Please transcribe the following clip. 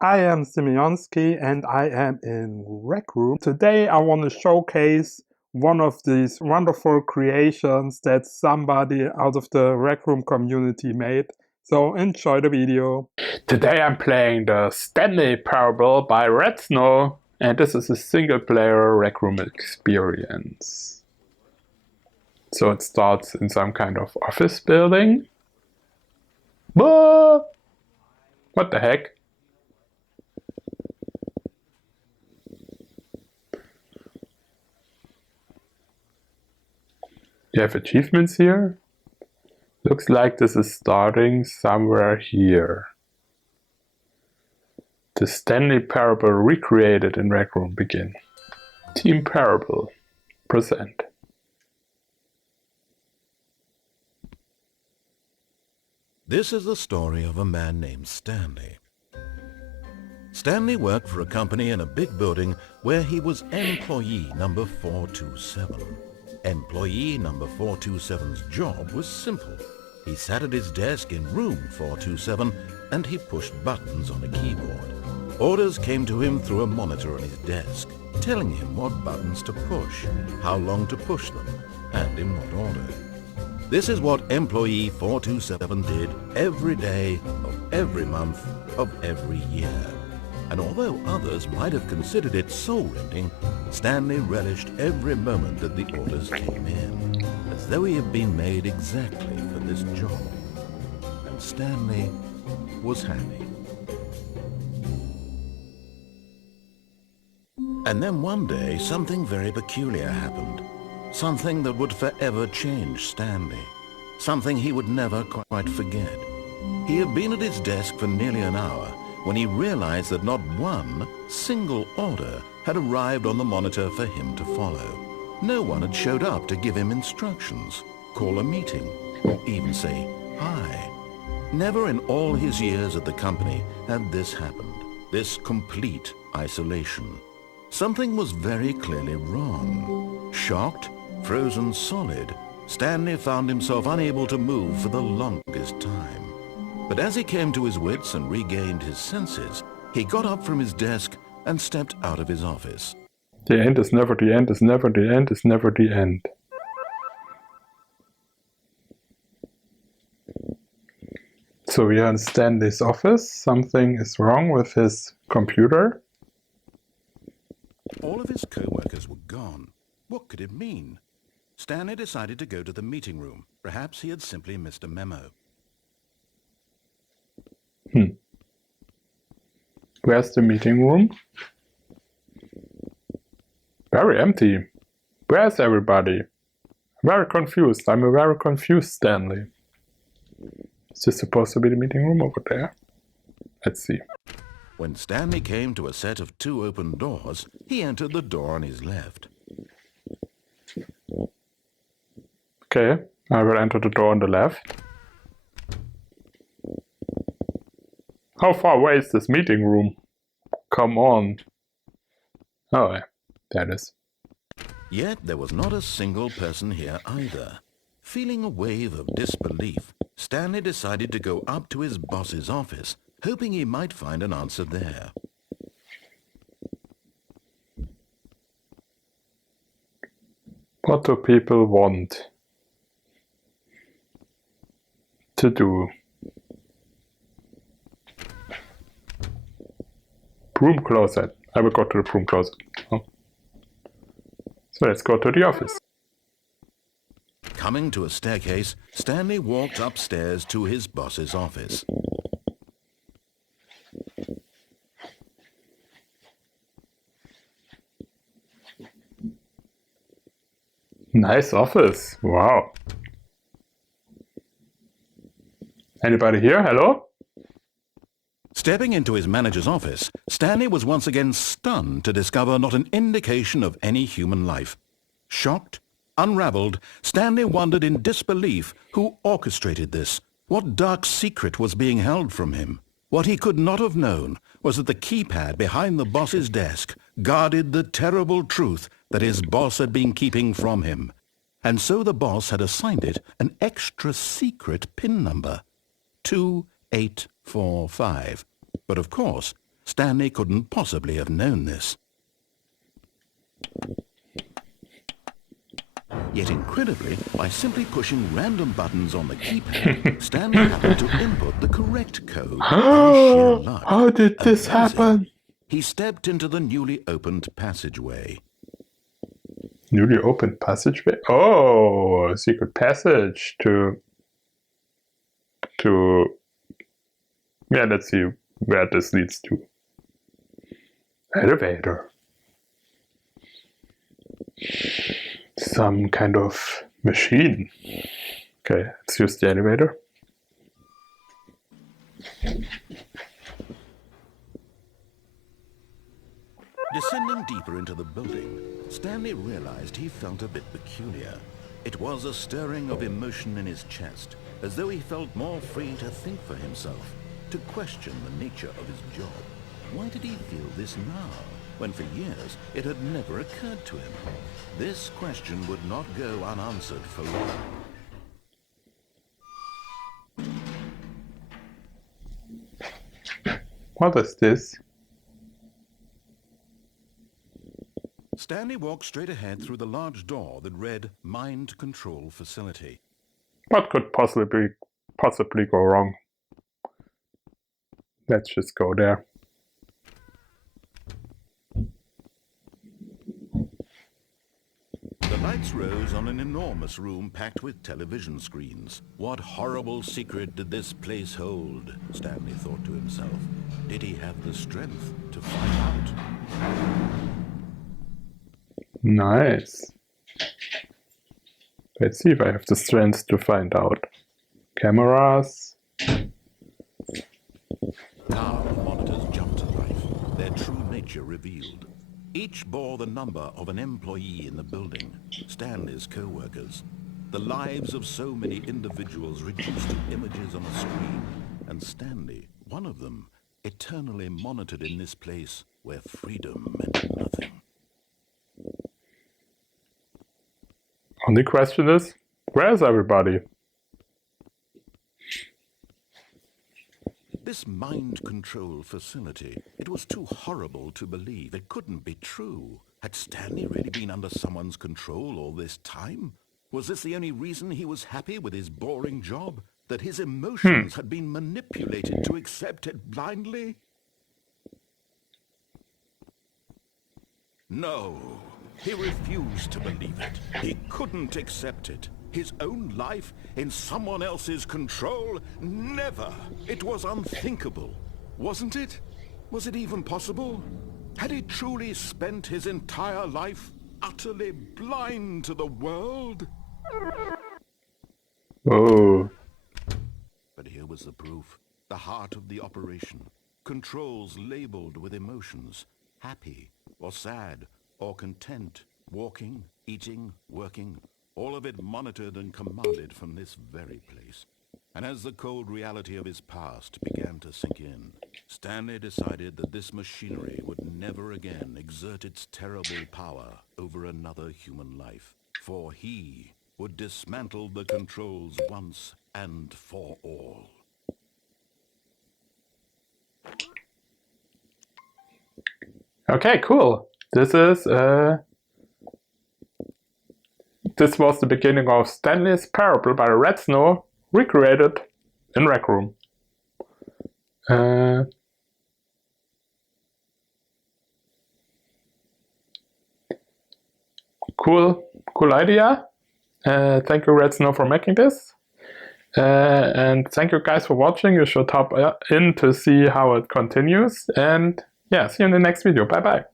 I am Simeonsky and I am in Rec Room. Today I want to showcase one of these wonderful creations that somebody out of the Rec Room community made. So enjoy the video. Today I'm playing the Stanley Parable by Red Snow, and this is a single player Rec Room experience. So it starts in some kind of office building. What the heck? You have achievements here. Looks like this is starting somewhere here. The Stanley Parable recreated in Rec Room begin. Team Parable present. This is the story of a man named Stanley. Stanley worked for a company in a big building where he was employee number 427. Employee number 427's job was simple. He sat at his desk in room 427 and he pushed buttons on a keyboard. Orders came to him through a monitor on his desk, telling him what buttons to push, how long to push them, and in what order. This is what employee 427 did every day of every month of every year. And although others might have considered it soul-rending, Stanley relished every moment that the orders came in, as though he had been made exactly for this job. And Stanley was happy. And then one day, something very peculiar happened. Something that would forever change Stanley. Something he would never quite forget. He had been at his desk for nearly an hour when he realized that not one single order had arrived on the monitor for him to follow. No one had showed up to give him instructions, call a meeting, or even say hi. Never in all his years at the company had this happened, this complete isolation. Something was very clearly wrong. Shocked, frozen solid, Stanley found himself unable to move for the longest time. But as he came to his wits and regained his senses, he got up from his desk and stepped out of his office. The end is never the end, is never the end, is never the end. So we are in Stanley's office. Something is wrong with his computer. All of his co-workers were gone. What could it mean? Stanley decided to go to the meeting room. Perhaps he had simply missed a memo. Where's the meeting room? Very empty. Where's everybody? Very confused. I'm a very confused Stanley. Is this supposed to be the meeting room over there? Let's see. When Stanley came to a set of 2 open doors, he entered the door on his left. Okay, I will enter the door on the left. How far away is this meeting room? Come on. Oh, yeah, there it is. Yet there was not a single person here either. Feeling a wave of disbelief, Stanley decided to go up to his boss's office, hoping he might find an answer there. What do people want to do? Broom closet. I will go to the broom closet. Oh. So let's go to the office. Coming to a staircase, Stanley walked upstairs to his boss's office. Nice office. Wow. Anybody here? Hello? Stepping into his manager's office, Stanley was once again stunned to discover not an indication of any human life. Shocked, unraveled, Stanley wondered in disbelief who orchestrated this. What dark secret was being held from him? What he could not have known was that the keypad behind the boss's desk guarded the terrible truth that his boss had been keeping from him. And so the boss had assigned it an extra secret PIN number, 2845. But of course, Stanley couldn't possibly have known this. Yet incredibly, by simply pushing random buttons on the keypad, Stanley happened to input the correct code by sheer luck. How did this happen? He stepped into the newly opened passageway. Newly opened passageway? Oh, a secret passage to... Yeah, let's see where this leads to. Elevator. Some kind of machine. Okay, let's use the elevator. Descending deeper into the building, Stanley realized he felt a bit peculiar. It was a stirring of emotion in his chest, as though he felt more free to think for himself, to question the nature of his job. Why did he feel this now, when for years it had never occurred to him? This question would not go unanswered for long. What is this? Stanley walked straight ahead through the large door that read Mind Control Facility. What could possibly go wrong? Let's just go there. The lights rose on an enormous room packed with television screens. What horrible secret did this place hold? Stanley thought to himself. Did he have the strength to find out? Nice. Let's see if I have the strength to find out. Cameras. Now the monitors jumped to life, their true nature revealed. Each bore the number of an employee in the building, Stanley's co-workers. The lives of so many individuals reduced to images on a screen, and Stanley, one of them, eternally monitored in this place where freedom meant nothing. Only question is, where's everybody? This mind control facility, it was too horrible to believe. It couldn't be true. Had Stanley really been under someone's control all this time? Was this the only reason he was happy with his boring job? That his emotions had been manipulated to accept it blindly? No, he refused to believe it. He couldn't accept it. His own life in someone else's control? Never! It was unthinkable. Wasn't it? Was it even possible? Had he truly spent his entire life utterly blind to the world? Oh. But here was the proof. The heart of the operation. Controls labeled with emotions. Happy, or sad, or content. Walking, eating, working. All of it monitored and commanded from this very place. And as the cold reality of his past began to sink in, Stanley decided that this machinery would never again exert its terrible power over another human life. For he would dismantle the controls once and for all. Okay, cool. This was the beginning of Stanley's Parable by Red Snow, recreated in Rec Room. Cool idea. Thank you, Red Snow, for making this. And thank you guys for watching. You should hop in to see how it continues. And yeah, see you in the next video. Bye bye.